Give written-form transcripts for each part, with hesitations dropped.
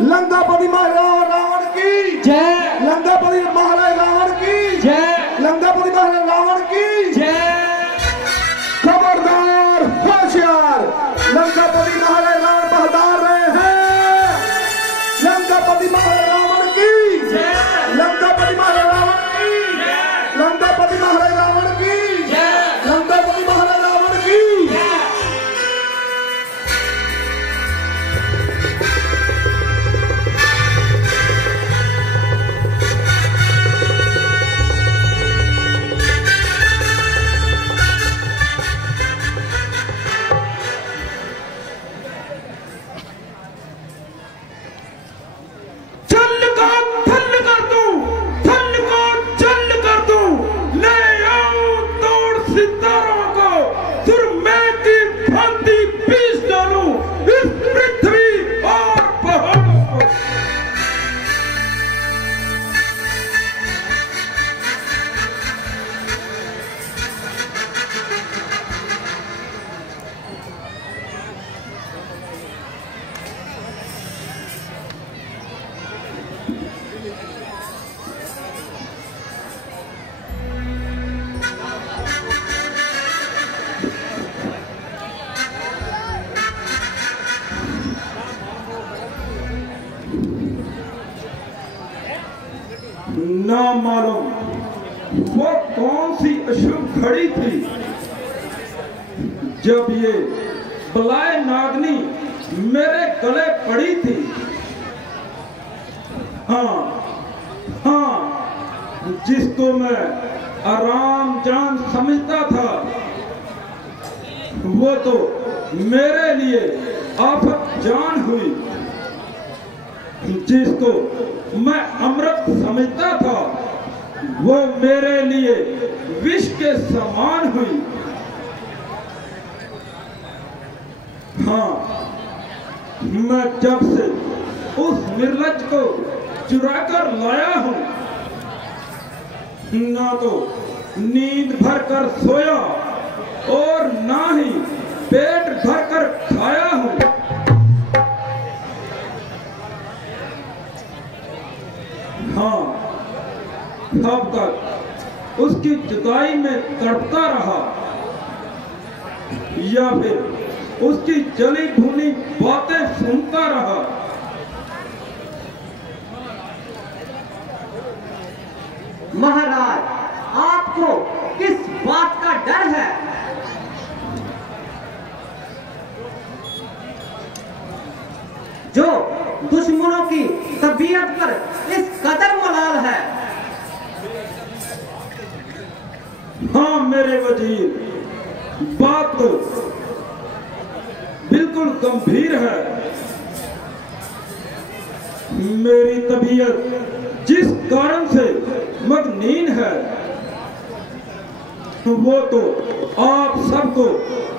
लंकापति महाराज रावण की जय, लंकापति महाराज रावण की जय, लंकापति महाराज रावण की जय। खबरदार होशियार, लंकापति महाराज रावण बहदार रहे हैं। लंकापति महाराज रावण की जय, लंकापति महाराज रावण की लंकापति महाराज रावण की लंकापति महाराज रावण की। ना मालूम वो कौन सी अशुभ घड़ी थी जब ये बलाय नागनी मेरे गले पड़ी थी। हाँ हाँ, जिसको मैं आराम जान समझता था वो तो मेरे लिए आफत जान हुई। जिसको मैं अमृत समझता था वो मेरे लिए विष के समान हुई। हाँ, मैं जब से उस निर्लज को चुराकर लाया हूं, ना तो नींद भरकर सोया और ना ही पेट भरकर खाया हूं। हाँ, अब तक उसकी जुदाई में तड़पता रहा या फिर उसकी जली भुनी बातें सुनता रहा। महाराज, आपको किस बात का डर है? जो दुश्मनों की तबीयत पर इस कदर मलाल है। हाँ मेरे वजीर, बात तो बिल्कुल गंभीर है। मेरी तबीयत जिस कारण से मगनीन है वो तो आप सबको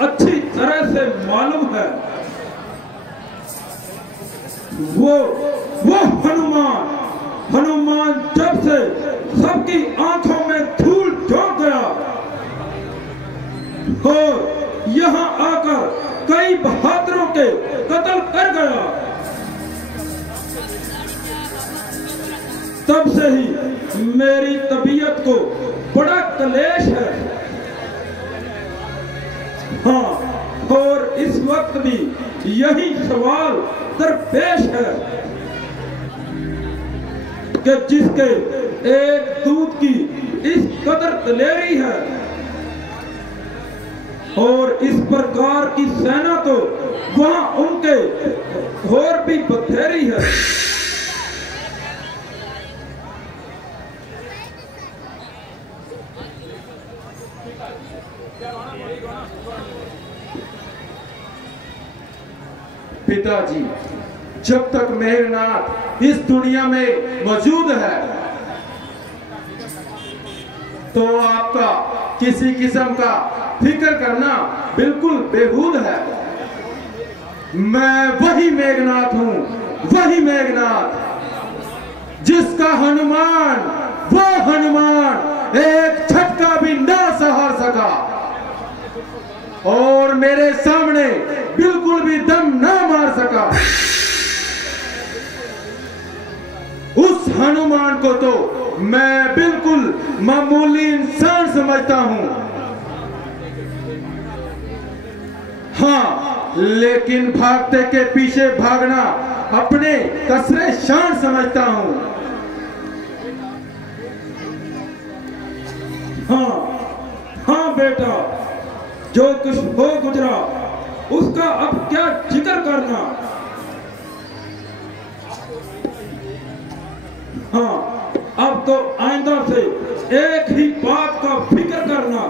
अच्छी तरह से मालूम है। वो हनुमान जब से सबकी आंखों में धूल झोंक गया और यहाँ आकर कई बहादुरों के कत्ल कर गया, तब से ही मेरी तबीयत को बड़ा क्लेश है। हाँ, और इस वक्त भी यही सवाल दरपेश है कि जिसके एक दूत की इस कदर दलेरी है और इस प्रकार की सेना तो वहां उनके और भी बथेरी है। पिताजी, जब तक मेघनाथ इस दुनिया में मौजूद है तो आपका किसी किस्म का फिक्र करना बिल्कुल बेहूद है। मैं वही मेघनाथ हूं, वही मेघनाथ जिसका वो हनुमान एक झटका भी ना सहार सका और मेरे सामने बिल्कुल भी दम ना मार सका। हनुमान को तो मैं बिल्कुल मामूली इंसान समझता हूं। हाँ, लेकिन भागते के पीछे भागना अपने कसरे शान समझता हूं। हाँ बेटा, जो कुछ हो गुजरा उसका अब क्या जिक्र करना। हाँ, अब तो आइंदा से एक ही बात का फिक्र करना।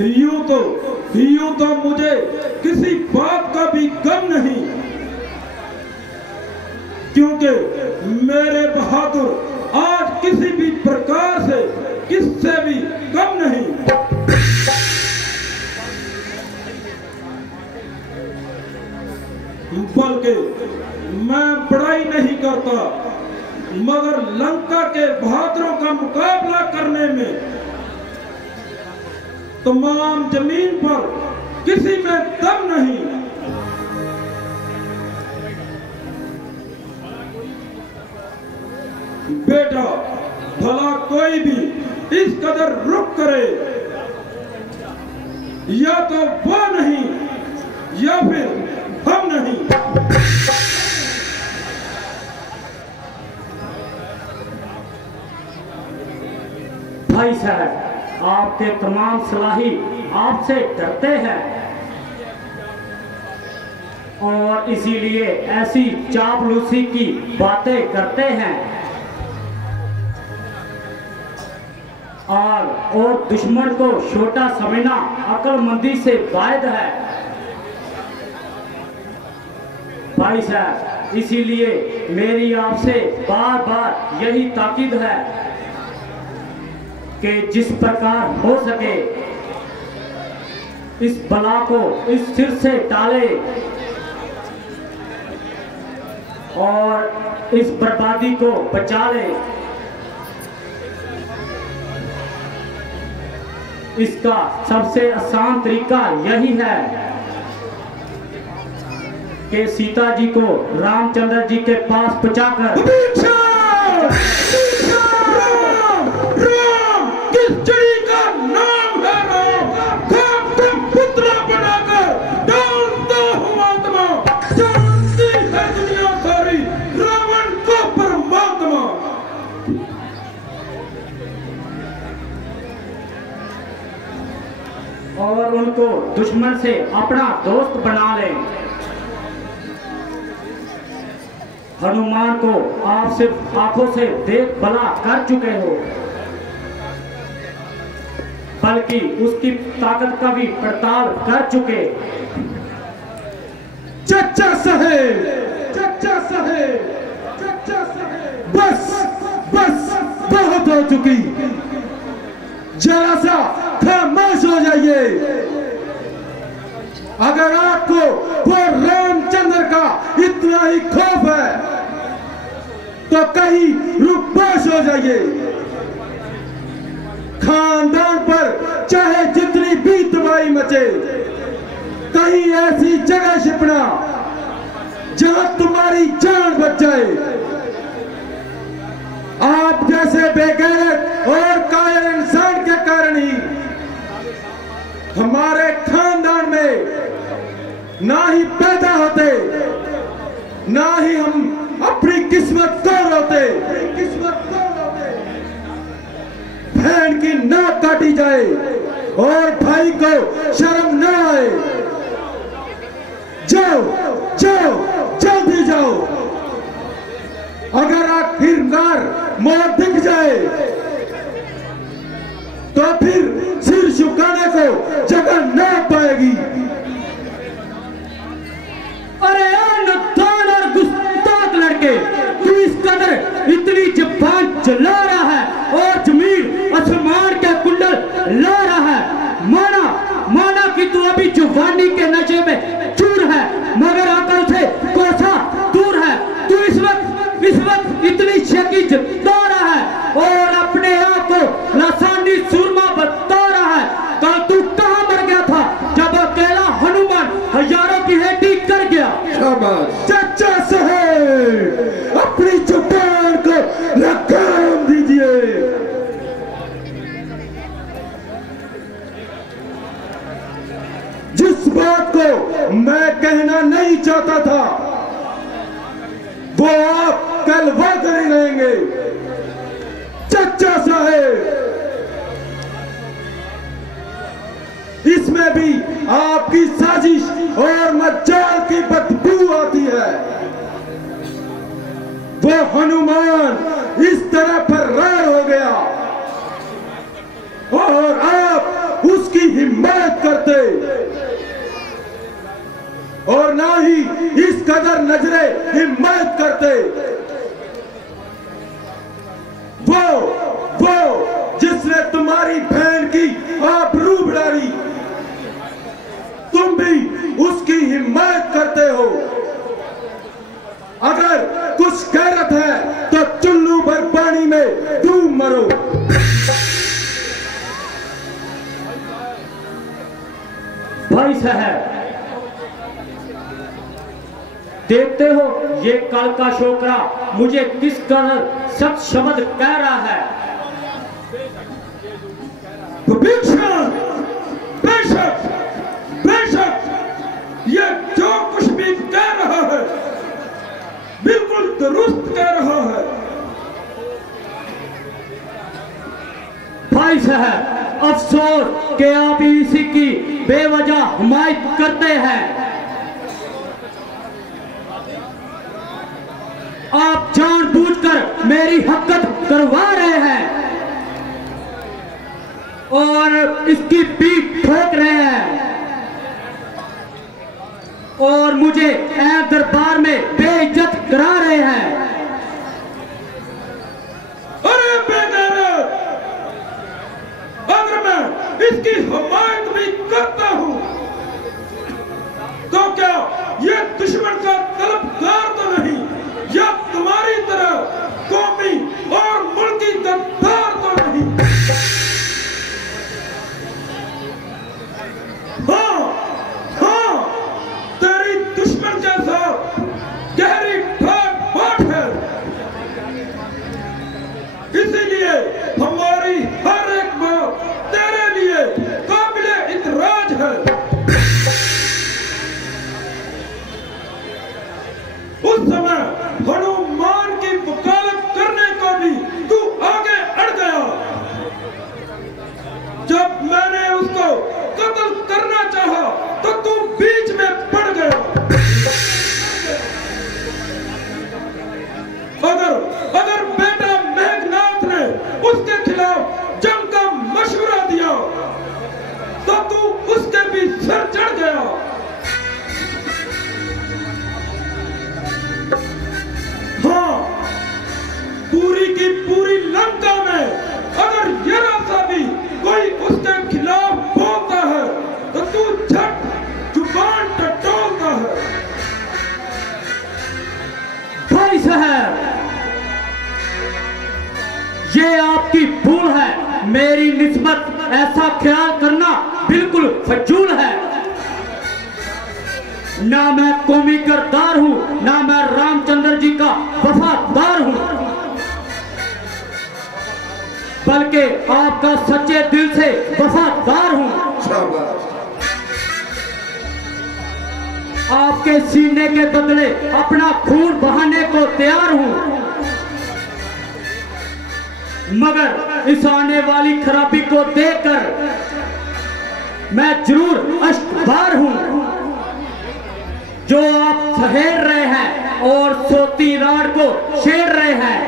यूं तो मुझे किसी बात का भी गम नहीं, क्योंकि मेरे बहादुर आज किसी भी प्रकार से किससे भी कम नहीं। बल्कि मैं बड़ाई नहीं करता, मगर लंका के बहादुरों का मुकाबला करने में तमाम जमीन पर किसी में दम नहीं। बेटा, भला कोई भी इस कदर रुक करे, या तो वो नहीं या फिर हम नहीं। भाई साहब, आपके तमाम सलाही आपसे डरते हैं और इसीलिए ऐसी चापलूसी की बातें करते हैं और दुश्मन को छोटा समझना अक्लमंदी से वायद है। भाई साहब, इसीलिए मेरी आपसे बार बार यही ताकीद है कि जिस प्रकार हो सके इस बला को इस सिर से टाले और इस बर्बादी को बचा ले। इसका सबसे आसान तरीका यही है कि सीता जी को रामचंद्र जी के पास पहुंचाकर किस चिड़ी का नाम है राम, काम को पुतला बनाकर डालता हूँ आत्मा। जानती है दुनिया सारी रावण को परमात्मा। और उनको दुश्मन से अपना दोस्त बना ले। हनुमान को आप सिर्फ आंखों से देख भला कर चुके हो, बल्कि उसकी ताकत का भी पड़ताल कर चुके। चचा साहेब, चचा साहेब, चचा साहेब, बस बस बहुत हो चुकी। जरा सा खामोश हो जाइए। अगर आपको वो रामचंद्र का इतना ही खौफ है तो कहीं रुखसत हो जाइए। खानदान पर चाहे जितनी भी तबाही मचे, कहीं ऐसी जगह छिपना जहां तुम्हारी जान बच जाए। आप जैसे बेगैरत और कायर इंसान के कारण ही हमारे खानदान में ना ही पैदा होते, ना ही हम अपनी किस्मत को रोते। बहन की नाक काटी जाए और भाई को शर्म न आए। जाओ जाओ, जल्दी जाओ। अगर आखिरकार मौत दिख जाए तो फिर सिर झुकाने को जगह न पाएगी। अरे नदान और गुस्ताख लड़के, तू इस कदर इतनी जबान चला रहा है और जमीन आसमान के कुंडल ला रहा है। माना कि तू अभी जवानी के नशे में चूर है, मगर अकल से कोसा दूर है। तू इस वक्त इतनी शकी जता रहा है और अपने आप को लासानी सुरमा बता रहा है। कल तू कहां मर गया था जब अकेला हनुमान हजारों की हेटी कर गया? चचा साहेब, अपनी चुप चाहता था वो आप कल वक्त नहीं रहेंगे। चचा साहेब, इसमें भी आपकी साजिश और मजाल की बदबू आती है। वो हनुमान इस तरह फर्रार हो गया और आप उसकी हिम्मत करते और ना ही इस कदर नजरे हिम्मत करते। वो जिसने तुम्हारी बहन की आबरू बढ़ाई, तुम भी उसकी हिम्मत करते हो। अगर कुछ गैरत है तो चुल्लू भर पानी में डूब मरो। भाई साहब, देखते हो ये कल का छोकरा मुझे किस कदर सख्त शब्द कह रहा है। बेशक बेशक ये जो कुछ भी कह रहा है बिल्कुल दुरुस्त कह रहा है। भाई साहब, अफसोस कि आप इसी की बेवजह हिमायत करते हैं। आप जानबूझकर मेरी हरकत करवा रहे हैं और इसकी पीठ ठोक रहे हैं और मुझे ऐब दरबार में बेइज्जत करा रहे हैं। अरे बेगैरत, अगर मैं इसकी हिमायत भी करता हूं तो क्या ये दुश्मन का तलबगार तो नहीं, या तुम्हारी तरह कौमी और मुल्की गद्दार तो नहीं। हाँ, तेरी दुश्मन के साथ गहरी ठाट बाट है, इसीलिए हमारी हर एक बात तेरे लिए काबिले इतराज है। उस समय हनुमान की वकालत करने को भी तू आगे अड़ गया। जब मैंने उसको कत्ल करना चाहा तो तू बीच में पड़ गया। अगर बेटा मेघनाथ ने उसके खिलाफ जंग का मशवरा दिया तो तू उसके भी सर चढ़ गया। हाँ, पूरी की पूरी लंका में अगर जरा सा भी कोई उसके खिलाफ बोलता है तो तू झट जुबान टटोलता है। भाई साहब, ये आपकी भूल है। मेरी निस्बत ऐसा ख्याल करना बिल्कुल फजूल है। ना मैं कौमी किरदार हूं, ना मैं रामचंद्र जी का वफादार हूं, बल्कि आपका सच्चे दिल से वफादार हूं। आपके सीने के बदले अपना खून बहाने को तैयार हूं, मगर इस आने वाली खराबी को देखकर मैं जरूर अश्कबार हूं। जो आप सहेड़ रहे हैं और सोती राड को छेड़ रहे हैं,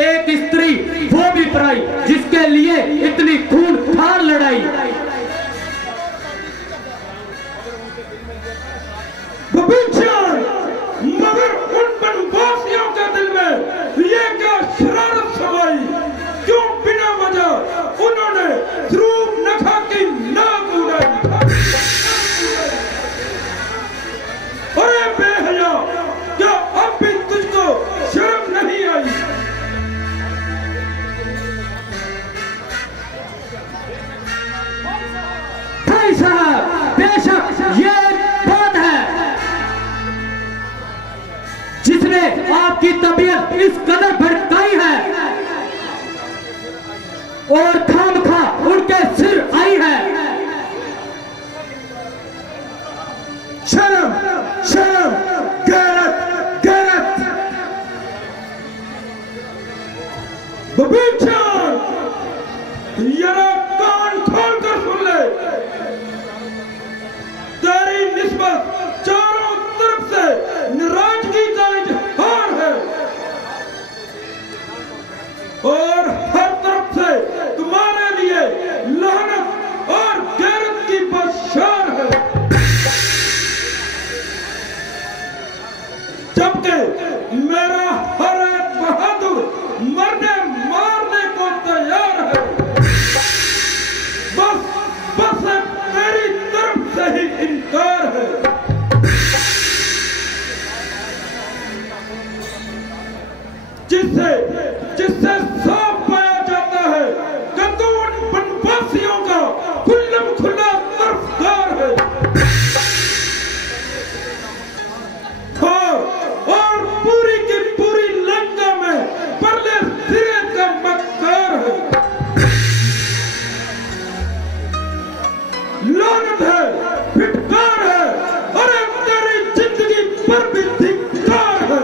एक स्त्री वो भी पराई जिसके लिए इतनी खून खार लड़ाई। मगर उन बनवासियों के दिल में ये क्या शरारत समाई, क्यों बिना वजह उन्होंने ध्रुव नखा की नाक उड़ाई। अरे बेहया, क्या अब भी तुझको शर्म नहीं आई? भाई साहब, बेशक ये बात है जिसने आपकी तबीयत इस कदर भड़काई है और खामखा उनके सिर आई है। शर्म शर्म, गैरत गैरत। विभीषण जरा कान खोल कर सुन ले, तेरी निस्बत चारों तरफ से नाराजगी का इजहार है और हर तरफ से तुम्हारे लिए लानत और गैरत की बौछार है। जबकि मेरा हर एक बहादुर मरने मारने को तैयार है, बस मेरी तरफ से ही इनकार है। जिससे साफ पाया जाता है कि तू उन वनवासियों का खुल्लम खुल्ला तरफदार है और पूरी की पूरी लंका में परले सिरे का मक्कार है। लानत है, फिटकार है, अरे तेरी जिंदगी पर भी धिक्कार है।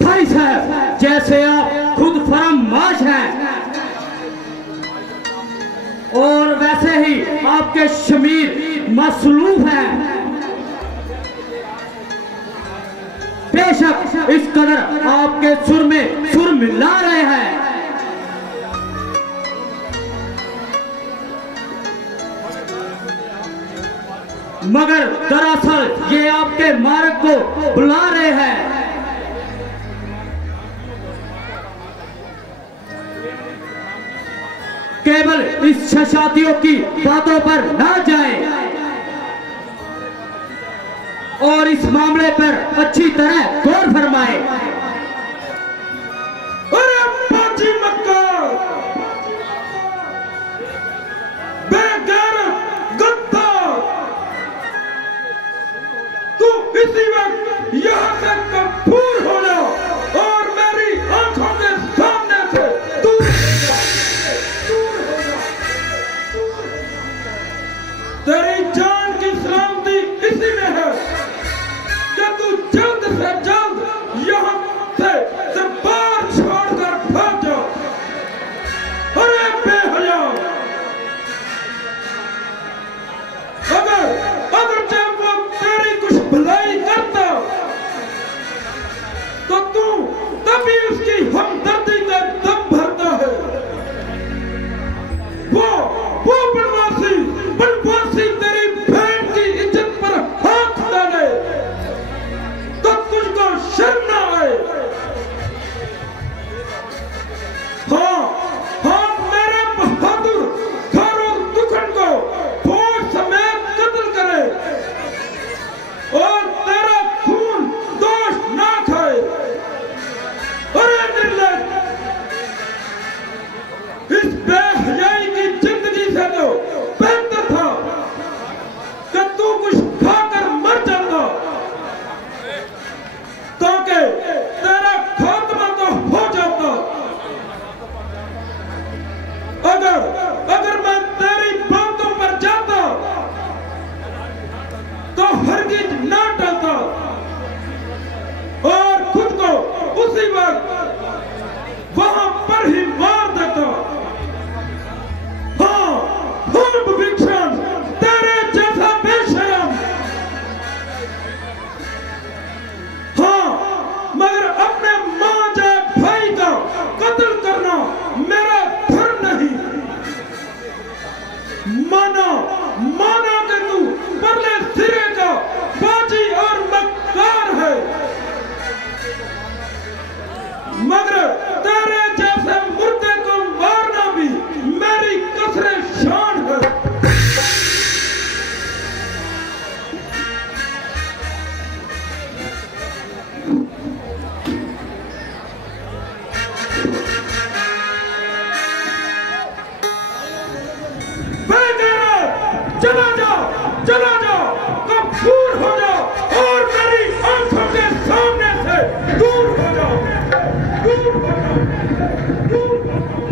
भाई साहब, जैसे आप खुद फरमाश हैं और वैसे ही आपके शमीर मसलूफ हैं, बेशक इस कदर आपके सुर में सुर मिला रहे हैं, मगर दरअसल ये आपके मार्ग को बुला रहे हैं। केवल इस शशातियों की बातों पर ना जाएं और इस मामले पर अच्छी तरह गौर फरमाएं। अरे पाची मक्कार, बेगैरत गद्दार, तू इसी वक्त यहाँ से कपूर हो जा और मेरी आंखों के सामने से दूर हो जा। तेरी जान की सलामती इसी में है कि तू जल्द से जल्द यहाँ से दरबार छोड़कर भाग जा। अरे बेहया, अगर जब वो तेरी कुछ भलाई करता तो तू तभी उसकी हमदर्दी का दम भरता है। वो बनवासी तेरी बहन की इज्जत पर हाथ डाले तो तुझको शर्म ना आए। हाँ, मेरे बहादुर खारो दुखन को फौज समेत कत्ल करे और तेरा खून दोष ना खाए। अरे निर्लज, इस बेहयाई की जिंदगी से तो बेहतर था कि तू कुछ खाकर मर जाता, ताकि तेरा खात्मा तो हो जाता। अगर मैं तेरी बातों पर जाता तो हरगिज ना टलता और खुद को उसी वक्त वहां पर ही मार देता। हाँ, विभीषण तेरे जैसा बेशरम, हाँ, मगर अपने मां जाए भाई का कत्ल करना मेरा धर्म नहीं। माना कि तू परले सिरे का बाजी और मक्कार है, मगर तेरे जैसे मुर्दे को मारना भी मेरी कसरे शान है। चला जाओ, कपूर हो जाओ और मेरी आंखों के सामने से दूर हो जाओ, दूर हो जाओ, दूर हो जाओ।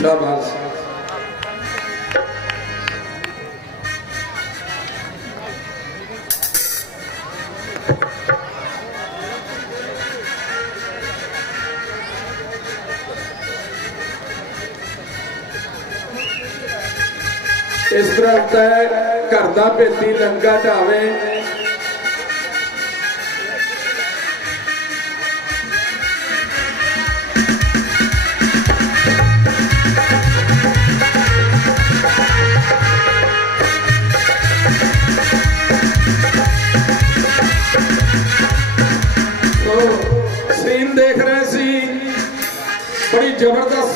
शाबाश। इस तरह घर का भेती लंगा ढावे तो सीन देख रहे सी, बड़ी जबरदस्त